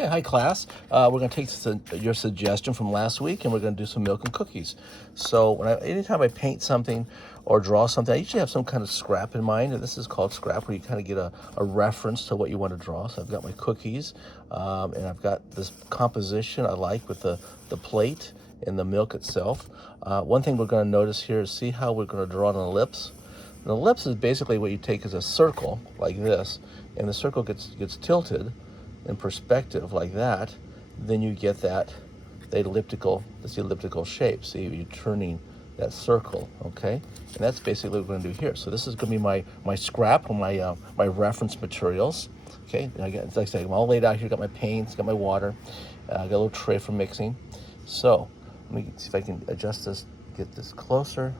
Okay, hi class. We're going to take your suggestion from last week, and we're going to do some milk and cookies. So anytime I paint something or draw something, I usually have some kind of scrap in mind, and this is called scrap, where you kind of get a reference to what you want to draw. So I've got my cookies, and I've got this composition I like with the plate and the milk itself. One thing we're going to notice here is see how we're going to draw an ellipse. An ellipse is basically what you take as a circle like this, and the circle gets tilted in perspective like that, then you get the elliptical shape. See, you're turning that circle, okay? And that's basically what we're going to do here. So this is going to be my scrap or my reference materials, okay? And I got, like I say, I'm all laid out here. Got my paints, got my water, got a little tray for mixing. So let me see if I can adjust this, get this closer.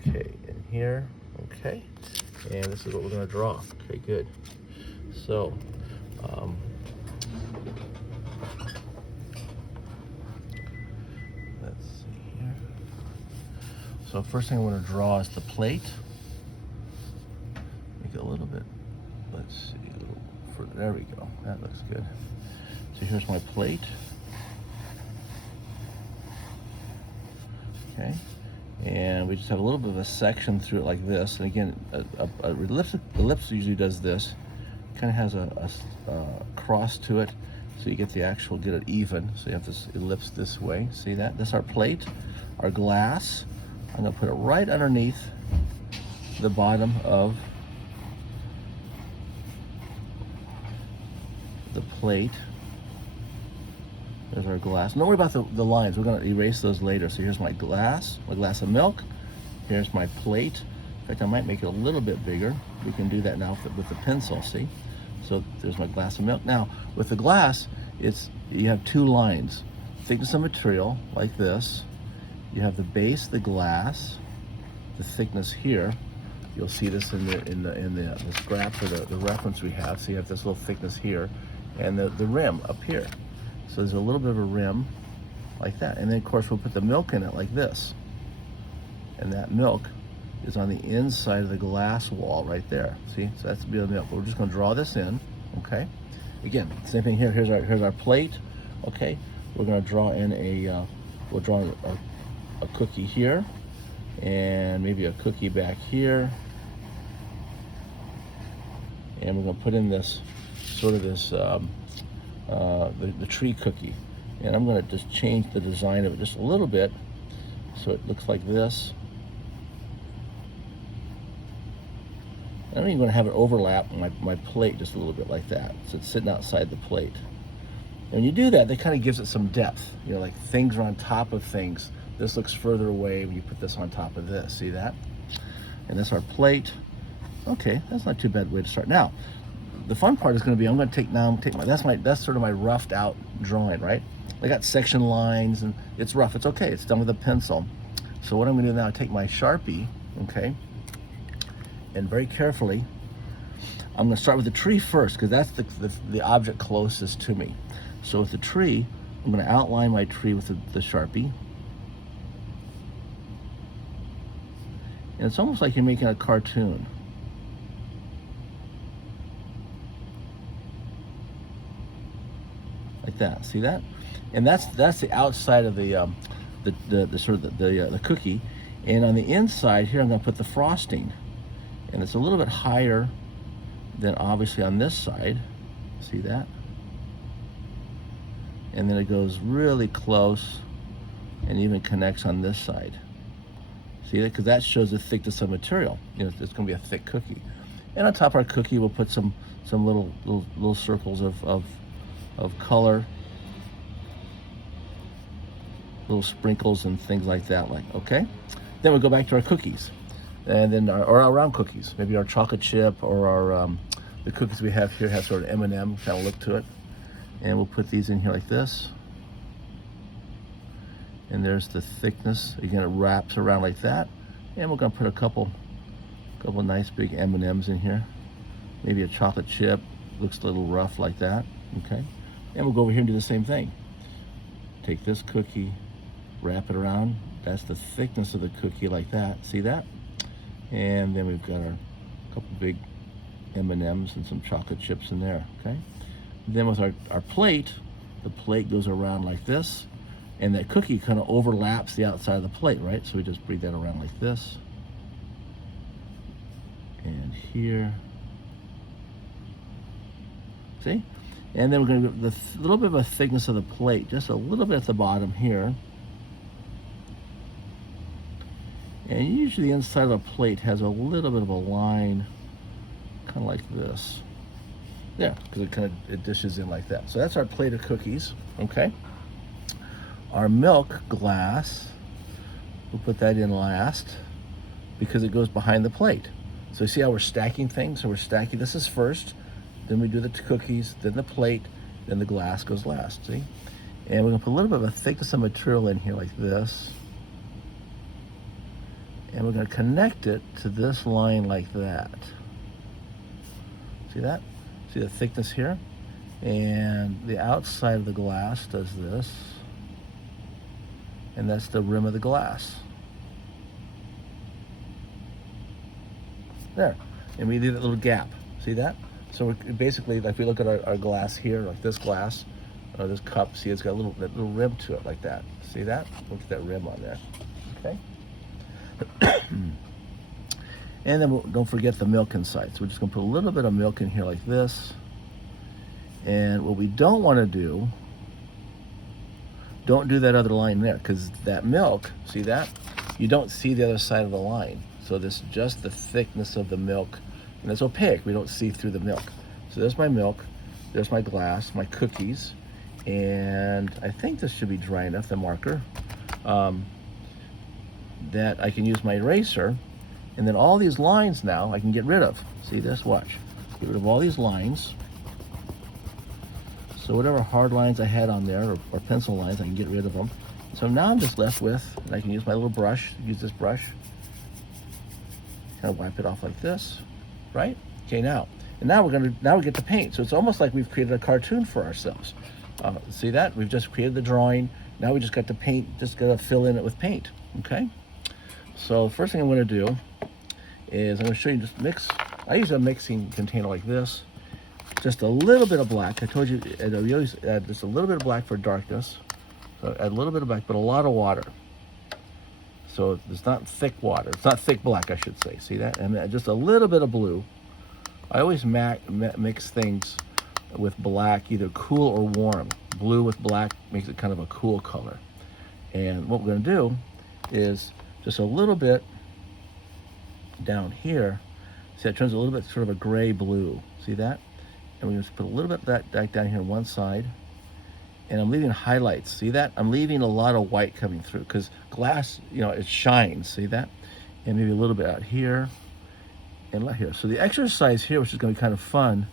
Okay, in here, okay, and this is what we're going to draw. Okay, good. So, let's see here. So first thing I want to draw is the plate. Make it a little bit, let's see, a little further. There we go. That looks good. So here's my plate. Okay. And we just have a little bit of a section through it like this. And again, a ellipse usually does this. Kind of has a cross to it, so you get it even. So you have this ellipse this way. See that? This is our plate, our glass. I'm gonna put it right underneath the bottom of the plate. There's our glass. Don't worry about the lines. We're going to erase those later. So here's my glass of milk. Here's my plate. In fact, I might make it a little bit bigger. We can do that now with the pencil, see? So there's my glass of milk. Now, with the glass, you have two lines. Thickness of material, like this. You have the base of the glass, the thickness here. You'll see this in the scraps or the reference we have. So you have this little thickness here, and the rim up here. So there's a little bit of a rim like that. And then of course we'll put the milk in it like this. And that milk is on the inside of the glass wall right there. See, so that's the bit of milk. We're just gonna draw this in, okay? Again, same thing here, here's our plate, okay? We're gonna draw in we'll draw a cookie here, and maybe a cookie back here. And we're gonna put in this, the tree cookie, and I'm going to just change the design of it just a little bit so it looks like this. I'm even going to have it overlap my plate just a little bit like that, so it's sitting outside the plate. And when you do that, that kind of gives it some depth, you know, like things are on top of things. This looks further away when you put this on top of this. See that? And that's our plate. Okay, that's not too bad way to start. Now the fun part is going to be, I'm going to take that's sort of my roughed out drawing, right? I got section lines and it's rough. It's okay. It's done with a pencil. So what I'm going to do now, take my Sharpie, okay, and very carefully, I'm going to start with the tree first because that's the object closest to me. So with the tree, I'm going to outline my tree with the Sharpie. And it's almost like you're making a cartoon. Like that, see that? And that's the outside of the cookie. And on the inside here, I'm going to put the frosting, and it's a little bit higher than obviously on this side. See that? And then it goes really close, and even connects on this side. See that? Because that shows the thickness of material. You know, it's going to be a thick cookie. And on top of our cookie, we'll put some little circles of color, little sprinkles and things like that, okay? Then we'll go back to our cookies, and then our round cookies, maybe our chocolate chip or our the cookies we have here have sort of M&M kind of look to it, and we'll put these in here like this. And there's the thickness. Again, it wraps around like that, and we're gonna put a couple nice big M&Ms in here. Maybe a chocolate chip, looks a little rough like that, okay? And we'll go over here and do the same thing. Take this cookie, wrap it around. That's the thickness of the cookie like that. See that? And then we've got our couple big M&Ms and some chocolate chips in there, okay? Then with our plate, the plate goes around like this, and that cookie kind of overlaps the outside of the plate, right? So we just bring that around like this. And here. See? And then we're going to get the little bit of a thickness of the plate, just a little bit at the bottom here. And usually the inside of the plate has a little bit of a line, kind of like this. Yeah, because it dishes in like that. So that's our plate of cookies, okay? Our milk glass, we'll put that in last because it goes behind the plate. So you see how we're stacking things? So we're stacking, this is first, then we do the cookies, then the plate, then the glass goes last, see? And we're gonna put a little bit of a thickness of material in here like this. And we're gonna connect it to this line like that. See that? See the thickness here? And the outside of the glass does this. And that's the rim of the glass. There. And we leave that little gap. See that? So we're basically, like, if we look at our glass here, like this glass, or this cup, see it's got that little rim to it like that. See that? Look at that rim on there. Okay? And then don't forget the milk inside. So we're just gonna put a little bit of milk in here like this. And what we don't wanna do, don't do that other line there, because that milk, see that? You don't see the other side of the line. So this is just the thickness of the milk, and it's opaque, we don't see through the milk. So there's my milk, there's my glass, my cookies, and I think this should be dry enough, the marker, that I can use my eraser, and then all these lines now I can get rid of. See this, watch. Get rid of all these lines. So whatever hard lines I had on there, or pencil lines, I can get rid of them. So now I'm just left with, and I can use my little brush, use this brush, kind of wipe it off like this, right? Okay, now we get to paint. So it's almost like we've created a cartoon for ourselves. See that? We've just created the drawing. Now we just got to paint, just gotta fill in it with paint, okay? So the first thing I'm gonna do is I'm gonna show you just mix. I use a mixing container like this. Just a little bit of black. I told you, we always add just a little bit of black for darkness. So add a little bit of black, but a lot of water. So it's not thick water. It's not thick black, I should say. See that? And then just a little bit of blue. I always mix things with black, either cool or warm. Blue with black makes it kind of a cool color. And what we're gonna do is just a little bit down here. See, it turns a little bit sort of a gray blue. See that? And we're gonna put a little bit of that down here on one side. And I'm leaving highlights. See that? I'm leaving a lot of white coming through because glass, you know, it shines. See that? And maybe a little bit out here and right here. So the exercise here, which is going to be kind of fun,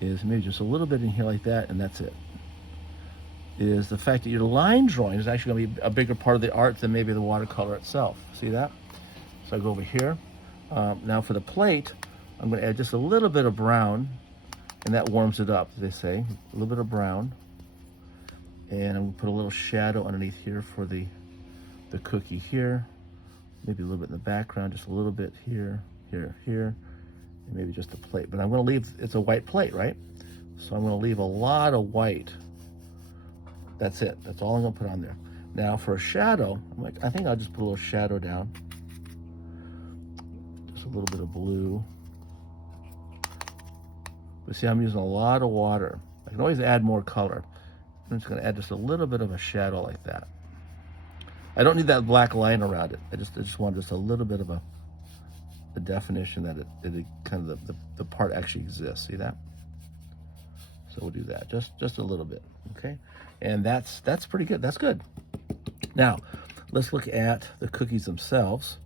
is maybe just a little bit in here like that, and that's it. Is the fact that your line drawing is actually going to be a bigger part of the art than maybe the watercolor itself. See that? So I go over here. Now for the plate, I'm going to add just a little bit of brown, and that warms it up, as they say. A little bit of brown. And I'm gonna put a little shadow underneath here for the cookie here. Maybe a little bit in the background, just a little bit here, here, here, and maybe just a plate. But I'm gonna leave, it's a white plate, right? So I'm gonna leave a lot of white. That's it, that's all I'm gonna put on there. Now for a shadow, I think I'll just put a little shadow down. Just a little bit of blue. But see, I'm using a lot of water. I can always add more color. I'm just gonna add just a little bit of a shadow like that. I don't need that black line around it. I just want just a little bit of a definition that it kind of the part actually exists. See that? So we'll do that, just a little bit, okay? And that's pretty good, that's good. Now, let's look at the cookies themselves.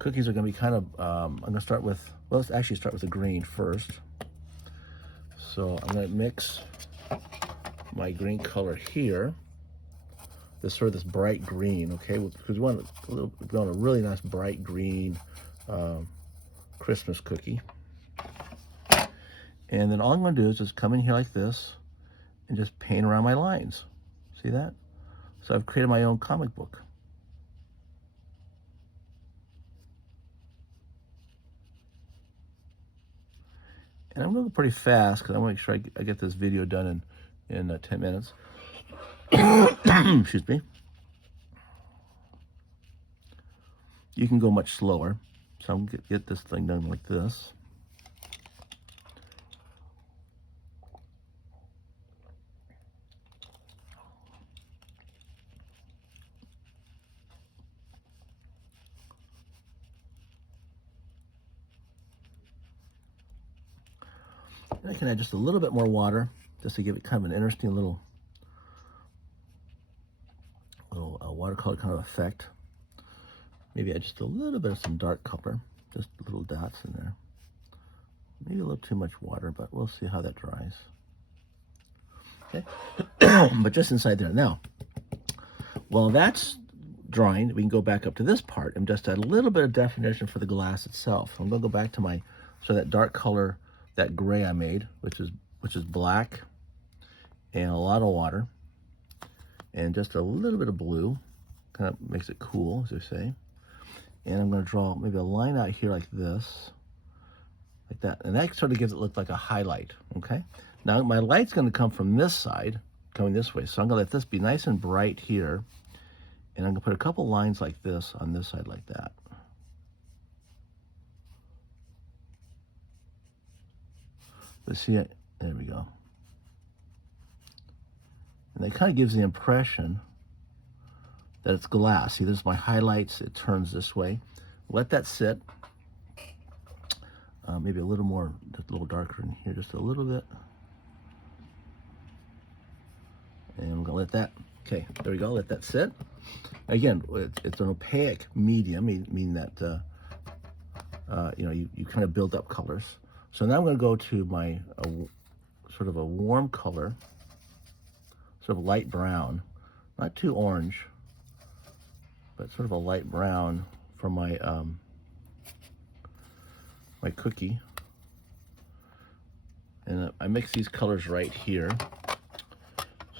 Cookies are gonna be kind of, I'm gonna start with, well, let's actually start with the green first. So I'm gonna mix my green color here, this sort of this bright green, okay? Because we want a really nice bright green Christmas cookie. And then all I'm going to do is just come in here like this and just paint around my lines. See that? So I've created my own comic book. And I'm going pretty fast because I want to make sure I get this video done in 10 minutes. Excuse me. You can go much slower. So I'm going to get this thing done like this. And I can add just a little bit more water just to give it kind of an interesting little watercolor kind of effect. Maybe add just a little bit of some dark color, just little dots in there. Maybe a little too much water, but we'll see how that dries. Okay, but just inside there. Now, while that's drying, we can go back up to this part and just add a little bit of definition for the glass itself. I'm going to go back to that dark color, that gray I made, which is black and a lot of water, and just a little bit of blue, kind of makes it cool, as they say. And I'm going to draw maybe a line out here like this, like that, and that sort of gives it look like a highlight. Okay, now my light's going to come from this side, coming this way, so I'm going to let this be nice and bright here, and I'm going to put a couple lines like this on this side like that. But see it? There we go. And that kind of gives the impression that it's glass. See, there's my highlights. It turns this way. Let that sit. Maybe a little more, just a little darker in here, just a little bit. And I'm gonna let that, okay, there we go, let that sit. Again, it's an opaque medium, meaning that, you kind of build up colors. So now I'm gonna go to my, sort of a warm color, sort of light brown, not too orange, but sort of a light brown for my my cookie. And I mix these colors right here.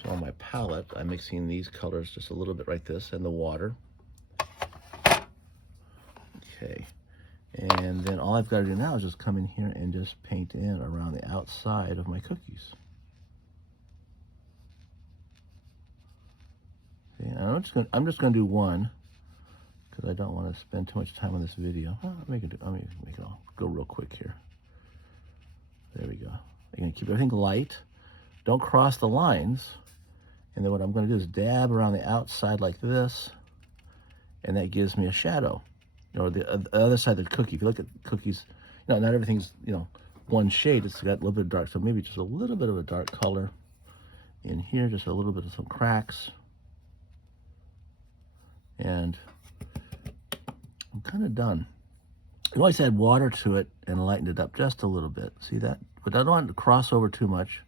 So on my palette, I'm mixing these colors just a little bit like this, and the water. Okay, and then all I've got to do now is just come in here and just paint in around the outside of my cookies. Okay, and I'm just gonna do one, because I don't want to spend too much time on this video. I'll make it all go real quick here. There we go. I'm gonna keep everything light. Don't cross the lines. And then what I'm gonna do is dab around the outside like this, and that gives me a shadow. Or the other side of the cookie. If you look at cookies, not everything's, one shade. It's got a little bit of dark. So maybe just a little bit of a dark color in here, just a little bit of some cracks. And I'm kind of done. You always add water to it and lighten it up just a little bit. See that? But I don't want it to cross over too much.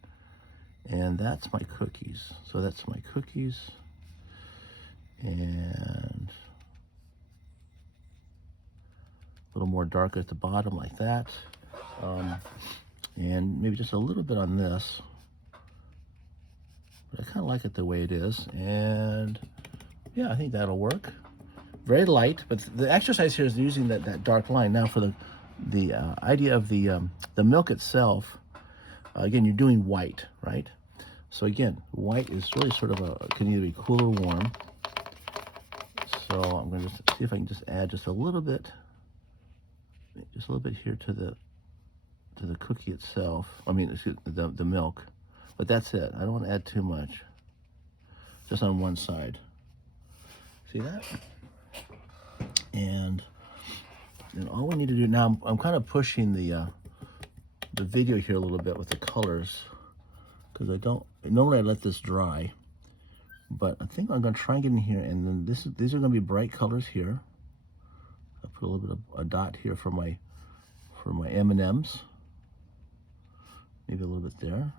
And that's my cookies. So that's my cookies. And a little more dark at the bottom like that. And maybe just a little bit on this. But I kind of like it the way it is. And yeah, I think that'll work. Very light, but the exercise here is using that dark line. Now for the idea of the milk itself, again, you're doing white, right? So again, white is really sort of can either be cool or warm. So I'm going to just see if I can just add just a little bit here to the cookie itself. I mean, excuse the milk, but that's it. I don't want to add too much. Just on one side. See that? And all we need to do now, I'm kind of pushing the video here a little bit with the colors, because normally I let this dry, but I think I'm going to try and get in here, and then these are going to be bright colors here. I put a little bit of a dot here for my M&Ms, maybe a little bit there.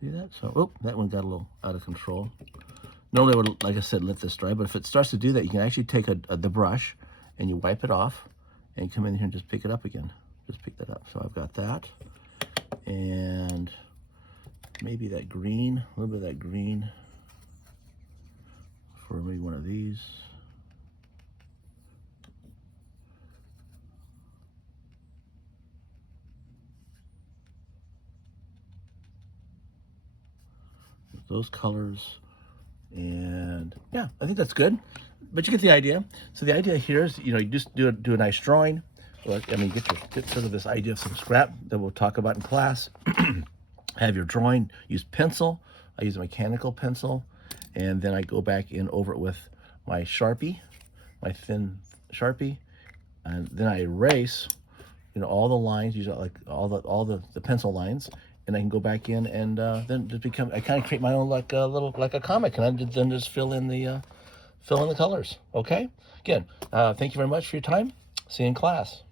See that? So, that one got a little out of control. Normally I would, like I said, let this dry, but if it starts to do that, you can actually take the brush and you wipe it off and come in here and just pick it up again. Just pick that up. So I've got that. And maybe that green, a little bit of that green for maybe one of these. those colors. And yeah, I think that's good. But you get the idea. So the idea here is, you just do a nice drawing. Like, I mean, get sort of this idea of some scrap that we'll talk about in class. Have your drawing, use pencil. I use a mechanical pencil, and then I go back in over it with my Sharpie, my thin Sharpie, and then I erase, all the lines, use like all the pencil lines, and I can go back in and then just I kind of create my own like a comic, and then just fill in the colors. Okay. Again, thank you very much for your time. See you in class.